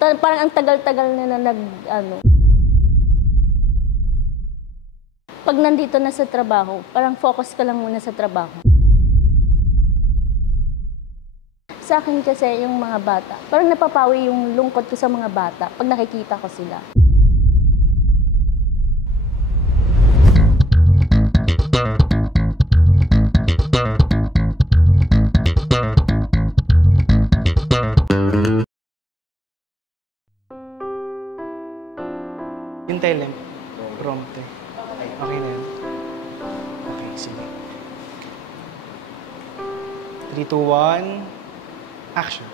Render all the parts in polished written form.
Parang ang tagal-tagal na pag nandito na sa trabaho, parang focus ka lang muna sa trabaho. Sa akin kasi yung mga bata, parang napapawi yung lungkot ko sa mga bata pag nakikita ko sila. Yung telem, prompter. Okay na yun? Okay, sige. 3, 2, 1, action.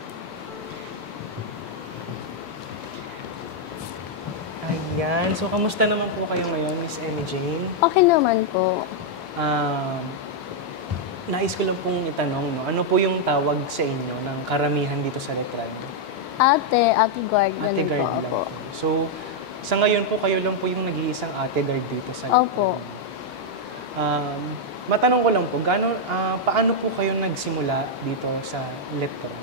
Ayan. So, kamusta naman po kayo ngayon, Miss MJ? Okay naman po. Nais ko lang pong itanong, no? Ano po yung tawag sa inyo ng karamihan dito sa Letran? Ate guard, Ate ganun guard po. lang Opo. po. So, sa ngayon po, kayo lang po yung nag-iisang ate guard dito sa Letran. Opo. Matanong ko lang po, paano po kayo nagsimula dito sa Letran?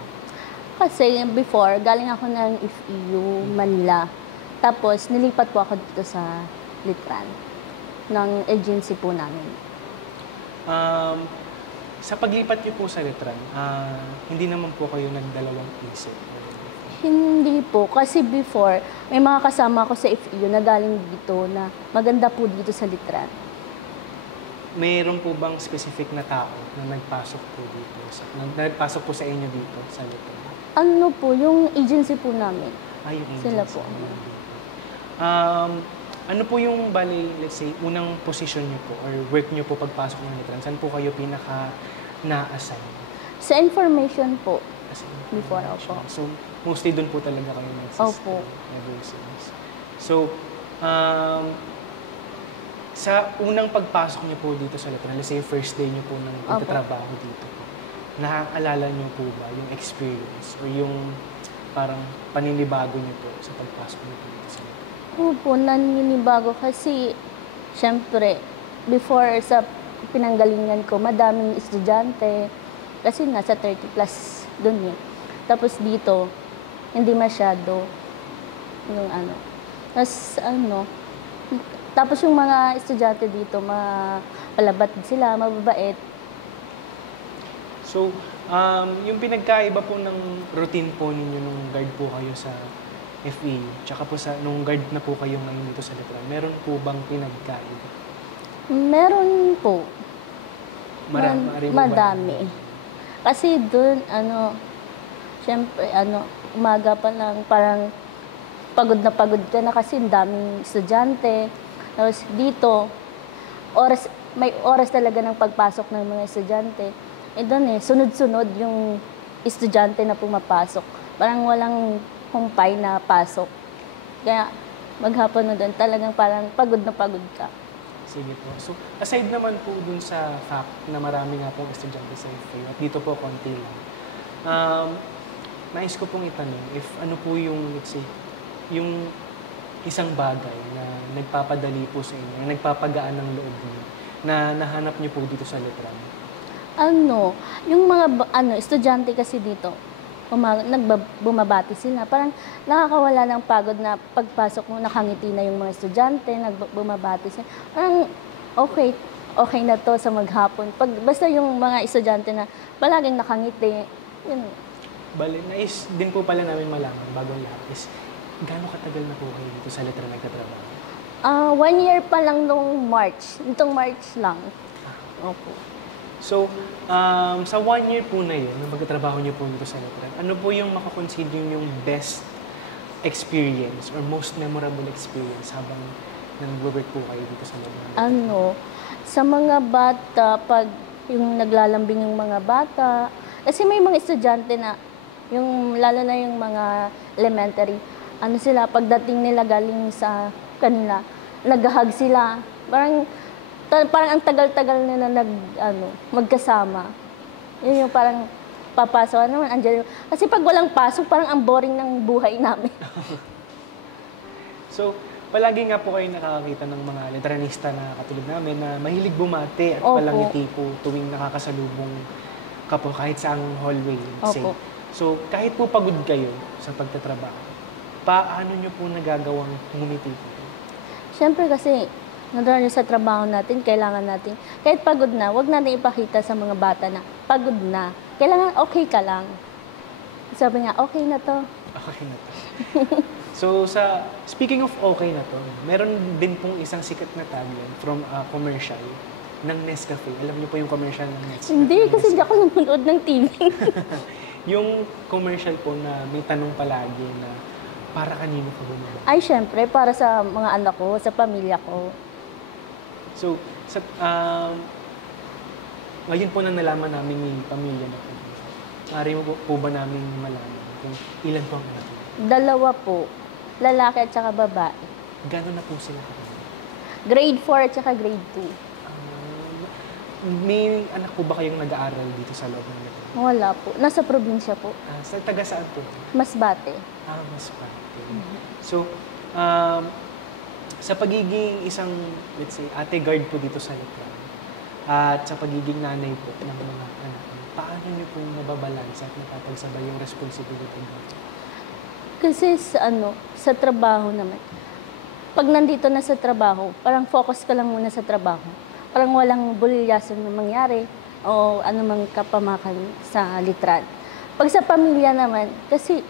Kasi before, galing ako ng FEU, Manila. Tapos, nilipat po ako dito sa Letran, ng agency po namin. Sa paglipat niyo po sa Letran, hindi naman po kayo nagdalawang isip? Hindi po. Kasi before, may mga kasama ko sa FEU na galing dito na maganda po dito sa Letran. Mayroon po bang specific na tao na nagpasok po dito? Nagpasok po sa inyo dito sa Letran? Ano po, yung agency po namin. Yung agency. Sila po. Ano po yung, bali, let's say, unang position niyo po or work niyo po pagpasok ng Letran? Saan po kayo pinaka-na-assign? Sa information po. As Before, opo. So, mostly doon po talaga kayo nag-system Opo. ever since. So, sa unang pagpasok niyo po dito sa Letran, let's say first day niyo po ng pagtatrabaho dito, nakaalala niyo po ba yung experience or yung parang paninibago niyo po sa pagpasok niyo po dito sa Letran? Opo, naninibago kasi, syempre, before sa pinanggalingan ko, madaming estudyante. Kasi nasa 30 plus doon eh. Tapos dito, hindi masyado yung ano. Tapos yung mga estudyante dito, palabat sila, mababait. So, yung pinagkaiba po ng routine po ninyo nung guard po kayo sa FEU, tsaka po nung guard na po kayo ngayon dito sa Letran, meron po bang pinagkaiba? Meron po. Madami. Kasi doon, syempre, umaga pa lang, parang pagod ka na kasi daming estudyante. Tapos dito, may oras talaga ng pagpasok ng mga estudyante. Doon sunod-sunod yung estudyante na pumapasok. Parang walang humpay na pasok. Kaya maghapon na doon, talagang parang pagod ka. Sige po. So, aside naman po dun sa fact na marami nga pong estudyante sa FEU, at dito po konti lang, nais ko pong itanong if ano po yung, let's say, yung isang bagay na nagpapadali po sa inyo, na nagpapagaan ng loob niyo, na nahanap niyo po dito sa Letran? Yung mga estudyante kasi dito, bumabati sila. Parang nakakawala ng pagod na pagpasok mo, nakangiti na yung mga estudyante, bumabati sila. Parang okay na to sa maghapon. Basta yung mga estudyante na palaging nakangiti, yun. Bale, nais din po pala namin malaman bago lahat is, gaano katagal na po kayo dito sa Letran nagtatrabaho? 1 year pa lang nung March. Nitong March lang. Opo. So, sa 1 year po na yun, nung pagtatrabaho niyo po dito sa Letran, ano po yung makakonsider yung best experience or most memorable experience habang nag-work po kayo dito sa Letran? Sa mga bata, pag yung naglalambing yung mga bata, kasi may mga estudyante na, lalo na yung mga elementary, pagdating nila galing sa kanila, nag-hug sila. Parang ang tagal-tagal na magkasama. Yun yung parang papasok. Kasi pag walang pasok, parang ang boring ng buhay namin. So, palagi nga po kayo nakakakita ng mga letranista na katulad namin na mahilig bumati at palangiti po tuwing nakakasalubong ka po kahit saang hallway. Say. So, kahit po pagod kayo sa pagtatrabaho, paano nyo po nagagawang ngumiti po? Siyempre kasi, nandun sa trabaho natin, kailangan natin, kahit pagod na, wag natin ipakita sa mga bata na pagod na. Kailangan okay ka lang. Sabi nga, okay na to. Okay na to. So, speaking of okay na to, meron din pong isang sikat na tagline from a commercial ng Nescafe. Alam niyo po yung commercial ng Nescafe? Hindi, kasi hindi ako nanonood ng TV. Yung commercial po na may tanong palagi na para kanino ka gumawa? Ay, syempre, para sa mga anak ko, sa pamilya ko. So, ngayon po na nalaman namin yung pamilya na po. Maaari mo po ba namin malaman kung ilan po ang anak niyo? 2 po, lalaki at saka babae. Gano'n na po sila karami? Grade 4 at saka grade 2. May anak po ba kayong nag-aaral dito sa loob ng Laguna? Wala po. Nasa probinsya po. Sa taga saan po? Masbate. Mas parte. So, sa pagiging isang, let's say, ate guard po dito sa Letran, at sa pagiging nanay po ng mga anak, paano niyo po nababalansa at napapagsabay yung responsibility mo? Kasi sa trabaho naman. Pag nandito na sa trabaho, parang focus ka lang muna sa trabaho. Parang walang bulilyasan na mangyari o anumang kapamakan sa Letran. Pag sa pamilya naman, kasi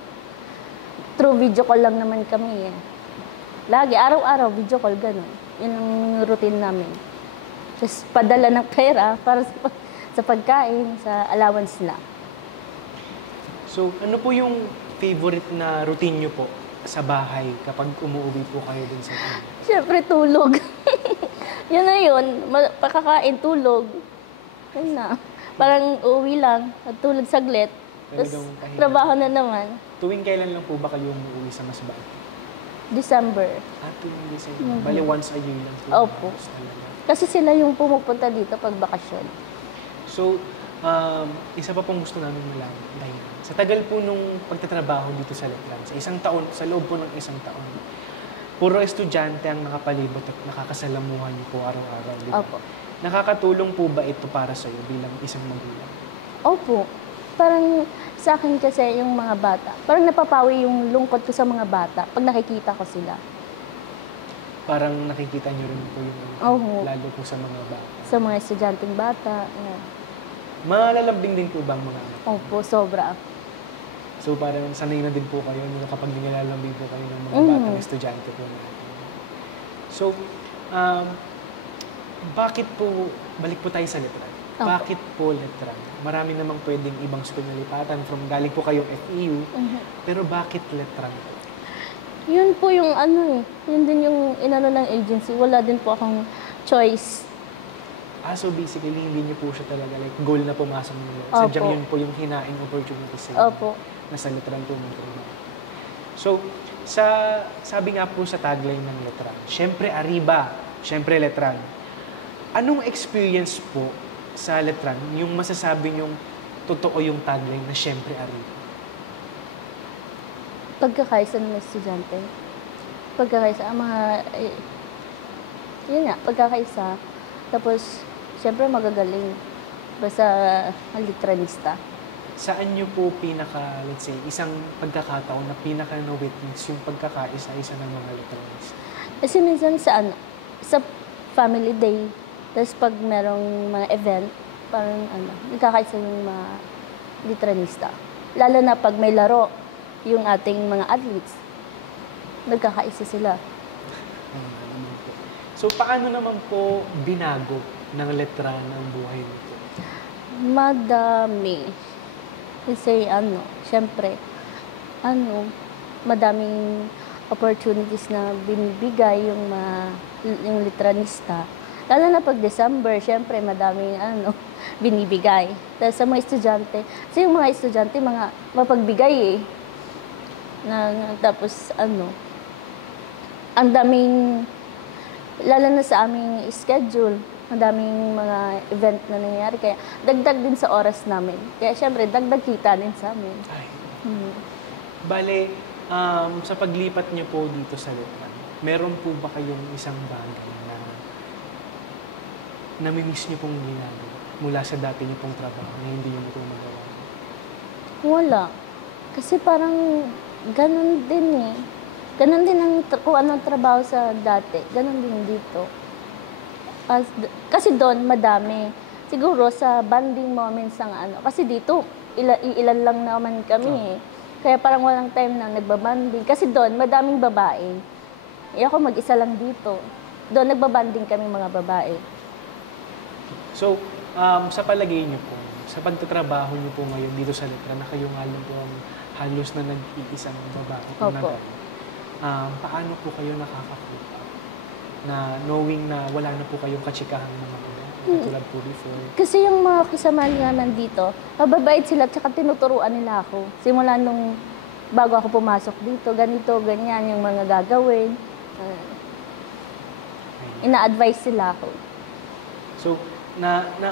through video call lang naman kami eh. Lagi, araw-araw, video call, gano'n. Yun ang routine namin. Just padala ng pera para sa pagkain, sa allowance na. So, ano po yung favorite na routine niyo po sa bahay kapag umuwi po kayo din sa bahay? Siyempre, tulog. Yun na yun. Pakakain, tulog. Yun na. Parang uuwi lang, at tulog saglit. Tapos, Talagang pahinga. trabaho na naman. Tuwing kailan lang po ba kayo umuwi sa Masbate? December. Tuwing December. Bali, once a year lang po. Opo. halos talaga. Kasi sila yung pumupunta dito pag bakasyon. So, isa pa pong gusto namin malaman. Dahil sa tagal po nung pagtatrabaho dito sa Letran, sa isang taon, sa loob po ng isang taon, puro estudyante ang nakapalibot at nakakasalamuhan niyo po araw-araw. Di ba? Opo. Nakakatulong po ba ito para sa iyo bilang isang magulang? Opo. Parang sa akin kasi yung mga bata, parang napapawi yung lungkot ko sa mga bata pag nakikita ko sila. Parang nakikita niyo rin po yung Oo. lalo po sa mga bata. Sa mga estudyanteng bata. Yan. Malalambing din po ba ang mga anak? Opo, sobra. So parang sanay na din po kayo kapag nilalambing po kayo ng mga batang estudyante po natin. So, bakit po, balik po tayo sa Letran. Opo. Bakit po Letran? Marami namang pwedeng ibang school na lipatan from galing po kayong FEU, pero bakit Letran po? Yun po yung yun din yung inano ng agency. Wala din po akong choice. So basically, hindi niyo po siya talaga like goal na pumasok niyo. Opo. Sadyang yun po yung hinaing opportunity sa Opo. nasa Letran po ng trabaho. So, sabi nga po sa tagline ng Letran, syempre Arriba, syempre Letran. Anong experience po sa Letran yung masasabi niyong totoo yung tagline na syempre Arriba? Pagkakaisa ng mga estudyante. Pagkakaisa, yun nga, pagkakaisa. Tapos, syempre magagaling. Basta litranista. Saan niyo po let's say, isang pagkakataon na pinaka na-witness yung pagkakaisa-isa ng mga Letranis? Kasi minsan sa family day, tapos pag merong mga event, parang nagkakaisa yung mga litranista. Lalo na pag may laro, yung ating mga athletes, nagkakaisa sila. So, paano naman po binago ng Letran ang buhay nito? Madami. Kasi syempre, madaming opportunities na binibigay yung litranista. Lalo na pag December, syempre, madaming binibigay. Tapos sa mga estudyante, kasi yung mga estudyante, mga mapagbigay eh. Tapos ang daming, lalo na sa aming schedule, ang daming mga event na nangyayari. Kaya dagdag din sa oras namin. Kaya syempre, dagdag kita din sa amin. Ay. Bale, sa paglipat niyo po dito sa Letran, meron po ba kayong isang bagay na namimiss niyo pong ginagawa mula sa dati niyo pong trabaho na hindi niyo po magawa? Wala. Kasi parang ganun din eh. Ganun din ang kung anong trabaho sa dati, ganun din dito. Kasi doon madami. Siguro sa bonding moments ng ano, kasi dito ilan lang naman kami eh. Kaya parang walang time na nagbabanding. Kasi doon madaming babae. Ako mag-isa lang dito. Doon nagbabanding kami mga babae. So, sa palagay niyo po, sa pagtatrabaho niyo po ngayon dito sa Letra, na kayo nga lang po ang halos na nag-iisang babae po na Opo. gano'n, paano po kayo nakaka-cope up na knowing na wala na po kayong kachikahan mga katulad po before? Kasi yung mga kasama niya nandito, mababait sila tsaka tinuturuan nila ako. Simula nung bago ako pumasok dito, ganito, ganyan yung mga gagawin. Ina-advise sila ako. So,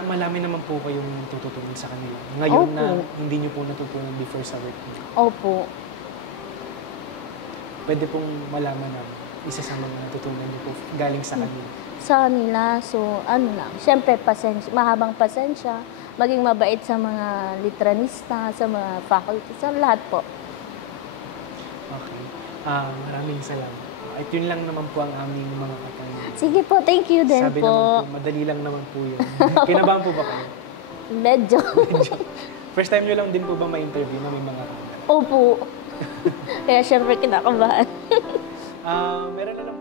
malamin naman po kayong tututunan sa kanila. Ngayon Opo. na hindi niyo po natutunan before sa work niyo. Opo. Pwede pong malaman na isa sa mga natutunan niyo po galing sa kanila. Sa kanila, so ano lang, syempre pasensya, mahabang pasensya, maging mabait sa mga litranista, sa mga faculty, sa lahat po. Okay. Maraming salamat. At yun lang naman po ang aming mga katanungan. Sige po, thank you din Sabi po. naman po, madali lang naman po yun. Kinabahan po ba kayo? Medyo. First time nyo lang din po ba ma-interview na may mga katanungan? Opo. Kaya syempre kinakabahan. Meron na lang